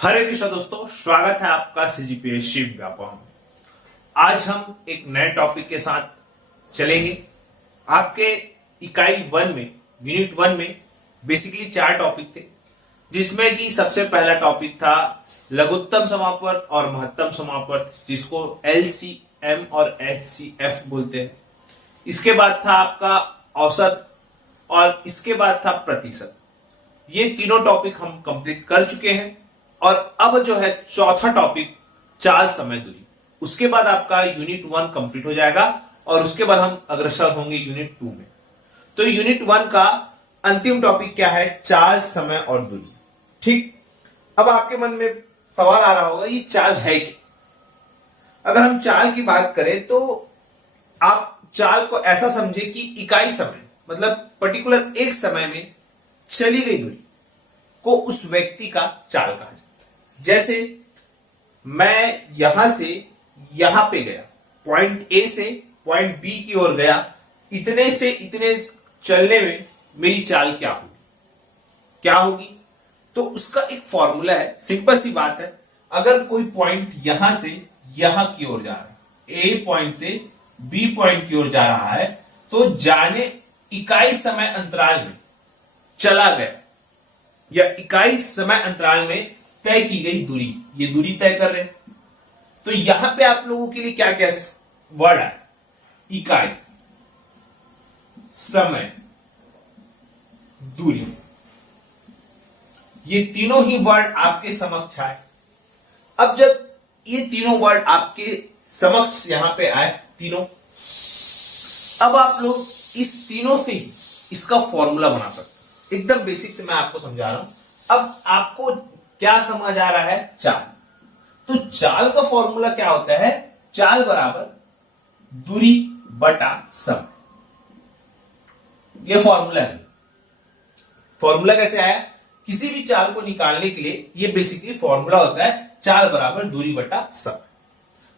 हरे कृष्णा दोस्तों, स्वागत है आपका सीजीपीए शिव व्यापम। आज हम एक नए टॉपिक के साथ चलेंगे। आपके इकाई वन में, यूनिट वन में बेसिकली 4 टॉपिक थे, जिसमें कि सबसे पहला टॉपिक था लघुत्तम समापवर्त और महत्तम समापवर्त, जिसको LCM और HCF बोलते हैं। इसके बाद था आपका औसत और इसके बाद था प्रतिशत। ये तीनों टॉपिक हम कंप्लीट कर चुके हैं और अब जो है चौथा टॉपिक चाल समय दूरी, उसके बाद आपका यूनिट 1 कंप्लीट हो जाएगा और उसके बाद हम अग्रसर होंगे यूनिट 2 में। तो यूनिट 1 का अंतिम टॉपिक क्या है? चाल, समय और दूरी। ठीक, अब आपके मन में सवाल आ रहा होगा, ये चाल है क्या? अगर हम चाल की बात करें तो आप चाल को ऐसा समझे कि इकाई समय, मतलब पर्टिकुलर एक समय में चली गई दूरी को उस व्यक्ति का चाल कहा जाता है। जैसे मैं यहां से यहां पे गया, पॉइंट ए से पॉइंट बी की ओर गया, इतने से इतने चलने में मेरी चाल क्या होगी? तो उसका एक फॉर्मूला है, सिंपल सी बात है। अगर कोई पॉइंट यहां से यहां की ओर जा रहा है, ए पॉइंट से बी पॉइंट की ओर जा रहा है, तो जाने इकाई समय अंतराल में चला गया या इकाई समय अंतराल में तय की गई दूरी, ये दूरी तय कर रहे हैं। तो यहां पे आप लोगों के लिए क्या क्या वर्ड है? इकाई, समय, दूरी, ये तीनों ही वर्ड आपके समक्ष आए। अब जब ये तीनों वर्ड आपके समक्ष यहां पे आए, तीनों, अब आप लोग इस तीनों से इसका फॉर्मूला बना सकते हैं। एकदम बेसिक से मैं आपको समझा रहा हूं। अब आपको क्या समझ आ रहा है? चाल। तो चाल का फॉर्मूला क्या होता है? चाल बराबर दूरी बटा समय, यह फॉर्मूला है। फॉर्मूला कैसे आया? किसी भी चाल को निकालने के लिए यह बेसिकली फॉर्मूला होता है, चाल बराबर दूरी बटा समय।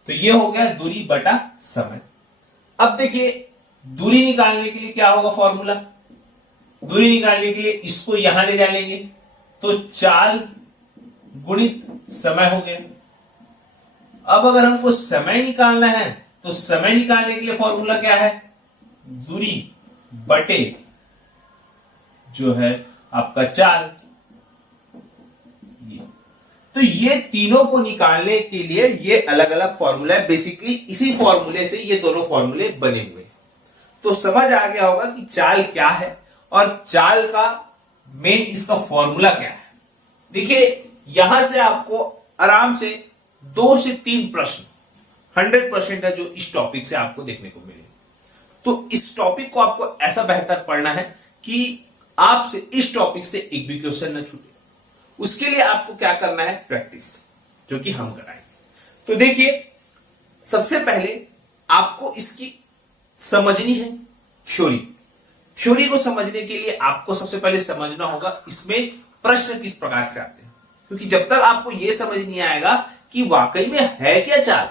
तो यह हो गया दूरी बटा समय। अब देखिए, दूरी निकालने के लिए क्या होगा फॉर्मूला? दूरी निकालने के लिए इसको यहां ले जाएंगे, तो चाल गुणित समय हो गया। अब अगर हमको समय निकालना है तो समय निकालने के लिए फॉर्मूला क्या है? दूरी बटे जो है आपका चाल। तो ये तीनों को निकालने के लिए ये अलग अलग फॉर्मूला है। बेसिकली इसी फॉर्मूले से ये दोनों फॉर्मूले बने हुए। तो समझ आ गया होगा कि चाल क्या है और चाल का मेन इसका फॉर्मूला क्या है। देखिए, यहां से आपको आराम से 2 से 3 प्रश्न 100% है जो इस टॉपिक से आपको देखने को मिले। तो इस टॉपिक को आपको ऐसा बेहतर पढ़ना है कि आपसे इस टॉपिक से एक भी क्वेश्चन न छूटे। उसके लिए आपको क्या करना है? प्रैक्टिस, जो कि हम कराएंगे। तो देखिए, सबसे पहले आपको इसकी समझनी है थ्योरी। थ्योरी को समझने के लिए आपको सबसे पहले समझना होगा इसमें प्रश्न किस प्रकार से आते हैं, क्योंकि जब तक आपको यह समझ नहीं आएगा कि वाकई में है क्या चाल,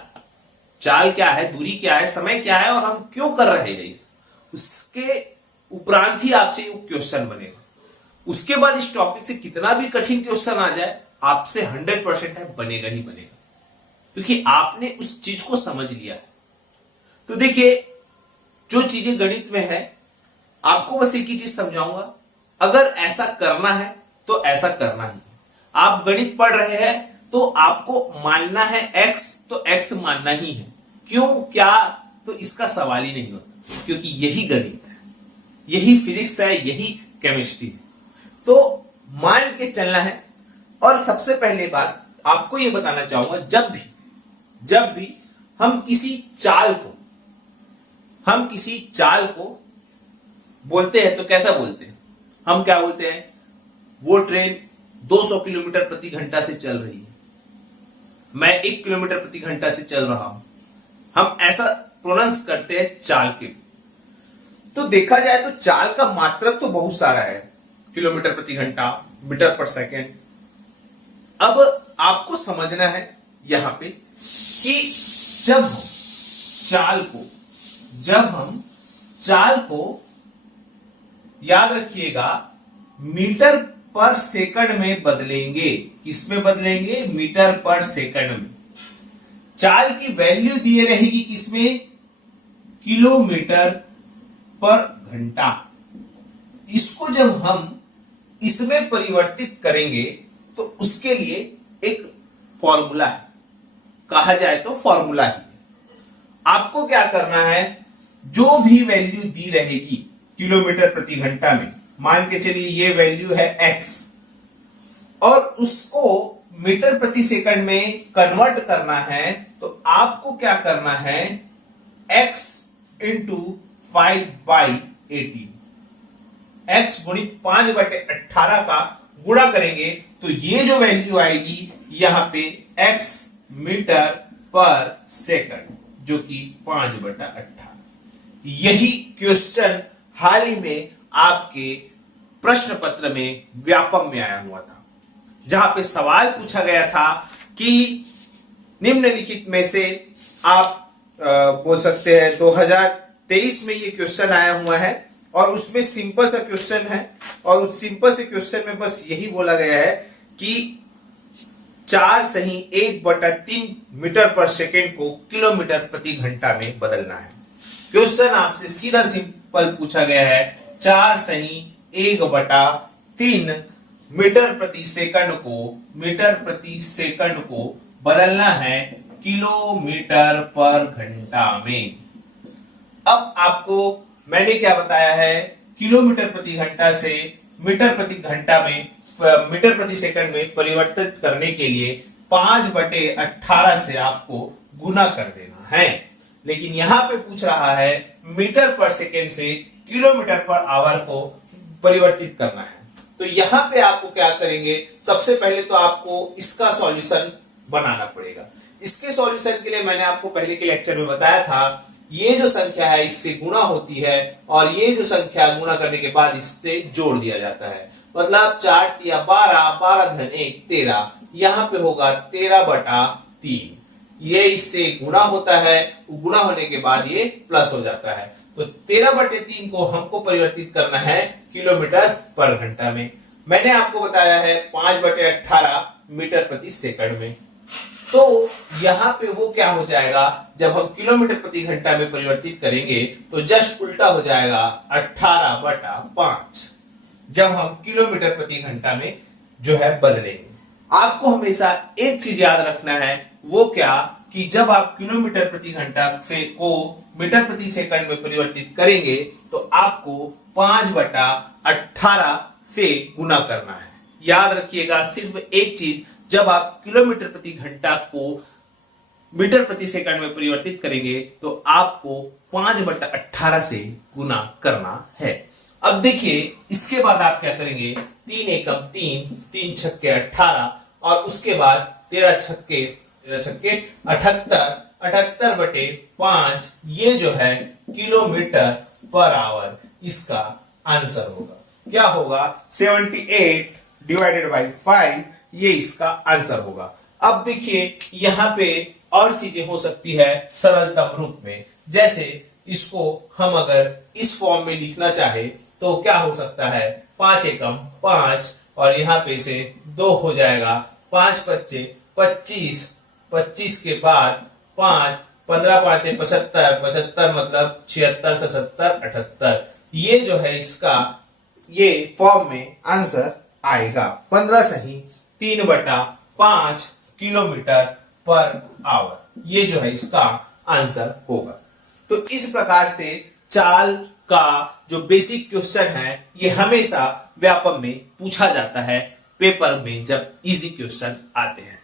चाल क्या है, दूरी क्या है, समय क्या है और हम क्यों कर रहे हैं, उसके उपरांत ही आपसे वो क्वेश्चन बनेगा। उसके बाद इस टॉपिक से कितना भी कठिन क्वेश्चन आ जाए, आपसे 100% है बनेगा ही बनेगा, क्योंकि आपने उस चीज को समझ लिया है। तो देखिए, जो चीजें गणित में है, आपको बस एक ही चीज समझाऊंगा, अगर ऐसा करना है तो ऐसा करना ही है। आप गणित पढ़ रहे हैं तो आपको मानना है x, तो x मानना ही है। क्यों, क्या, तो इसका सवाल ही नहीं होता, क्योंकि यही गणित है, यही फिजिक्स है, यही केमिस्ट्री है। तो मान के चलना है। और सबसे पहले बात आपको यह बताना चाहूंगा, जब भी हम किसी चाल को बोलते हैं तो कैसा बोलते हैं? हम क्या बोलते हैं? वो ट्रेन 200 किलोमीटर प्रति घंटा से चल रही है, मैं 1 किलोमीटर प्रति घंटा से चल रहा हूं। हम ऐसा प्रोनाउंस करते हैं चाल के। तो देखा जाए तो चाल का मात्रक तो बहुत सारा है, किलोमीटर प्रति घंटा, मीटर पर सेकेंड। अब आपको समझना है यहां पे कि जब हम चाल को याद रखिएगा मीटर पर सेकंड में बदलेंगे। किसमें बदलेंगे? मीटर पर सेकंड में। चाल की वैल्यू दिए रहेगी किसमें? किलोमीटर पर घंटा। इसको जब हम इसमें परिवर्तित करेंगे तो उसके लिए एक फॉर्मूला है, कहा जाए तो फॉर्मूला ही। आपको क्या करना है, जो भी वैल्यू दी रहेगी किलोमीटर प्रति घंटा में, मान के चलिए ये वैल्यू है x, और उसको मीटर प्रति सेकंड में कन्वर्ट करना है, तो आपको क्या करना है, x इंटू 5/18, x गुणित 5/18 का गुणा करेंगे तो ये जो वैल्यू आएगी यहां पे x मीटर पर सेकंड, जो कि 5/18। यही क्वेश्चन हाल ही में आपके प्रश्न पत्र में व्यापम में आया हुआ था, जहां पे सवाल पूछा गया था कि निम्नलिखित में से आप बोल सकते हैं 2023 में ये क्वेश्चन आया हुआ है, और उसमें सिंपल सा क्वेश्चन है, और उस सिंपल से क्वेश्चन में बस यही बोला गया है कि 4 सही 1/3 मीटर पर सेकेंड को किलोमीटर प्रति घंटा में बदलना है। क्वेश्चन आपसे सीधा सिंपल पूछा गया है, 4 सही 1/3 मीटर प्रति सेकंड को बदलना है किलोमीटर पर घंटा में। अब आपको मैंने क्या बताया है, किलोमीटर प्रति घंटा से मीटर प्रति सेकंड में परिवर्तित करने के लिए 5/18 से आपको गुना कर देना है। लेकिन यहां पे पूछ रहा है मीटर पर सेकंड से किलोमीटर पर आवर को परिवर्तित करना है। तो यहां पे आपको क्या करेंगे, सबसे पहले तो आपको इसका सॉल्यूशन बनाना पड़ेगा। इसके सॉल्यूशन के लिए मैंने आपको पहले के लेक्चर में बताया था, ये जो संख्या है इससे गुणा होती है, और ये जो संख्या गुणा करने के बाद इससे जोड़ दिया जाता है। मतलब 4 तिया 12, 12 धन 1 13, यहां पे होगा 13/3। ये इससे गुणा होता है, गुणा होने के बाद ये प्लस हो जाता है। तो 13/3 को हमको परिवर्तित करना है किलोमीटर पर घंटा में। मैंने आपको बताया है 5/18 मीटर प्रति सेकंड में। तो यहां पे वो क्या हो जाएगा, जब हम किलोमीटर प्रति घंटा में परिवर्तित करेंगे तो जस्ट उल्टा हो जाएगा 18/5, जब हम किलोमीटर प्रति घंटा में जो है बदलेंगे। आपको हमेशा एक चीज याद रखना है, वो क्या, कि जब आप किलोमीटर प्रति घंटा से को मीटर प्रति सेकंड में परिवर्तित करेंगे तो आपको 5/18 से गुना करना है। याद रखिएगा सिर्फ एक चीज, जब आप किलोमीटर प्रति घंटा को मीटर प्रति सेकंड में परिवर्तित करेंगे तो आपको 5/18 से गुना करना है। अब देखिए इसके बाद आप क्या करेंगे, 3 एकम 3, 3 छक्के 18, और उसके बाद 13 छक्के 78, 78/5, ये जो है किलोमीटर पर आवर इसका आंसर होगा। क्या होगा, 78/5, ये इसका आंसर होगा। अब देखिए यहां पे और चीजें हो सकती है सरलतम रूप में, जैसे इसको हम अगर इस फॉर्म में लिखना चाहे तो क्या हो सकता है, 5 एकम 5, और यहां पे से 2 हो जाएगा, 5 पच्चे 25, 25 के बाद 5, 15 5 75, 75 मतलब 76 से 70 78, ये जो है इसका ये फॉर्म में आंसर आएगा 15 सही 3/5 किलोमीटर पर आवर, ये जो है इसका आंसर होगा। तो इस प्रकार से चाल का जो बेसिक क्वेश्चन है ये हमेशा व्यापम में पूछा जाता है पेपर में जब इजी क्वेश्चन आते हैं।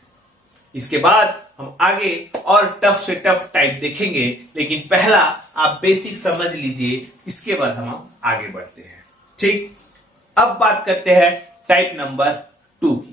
इसके बाद हम आगे और टफ से टफ टाइप देखेंगे, लेकिन पहला आप बेसिक समझ लीजिए, इसके बाद हम आगे बढ़ते हैं। ठीक, अब बात करते हैं टाइप नंबर 2 की।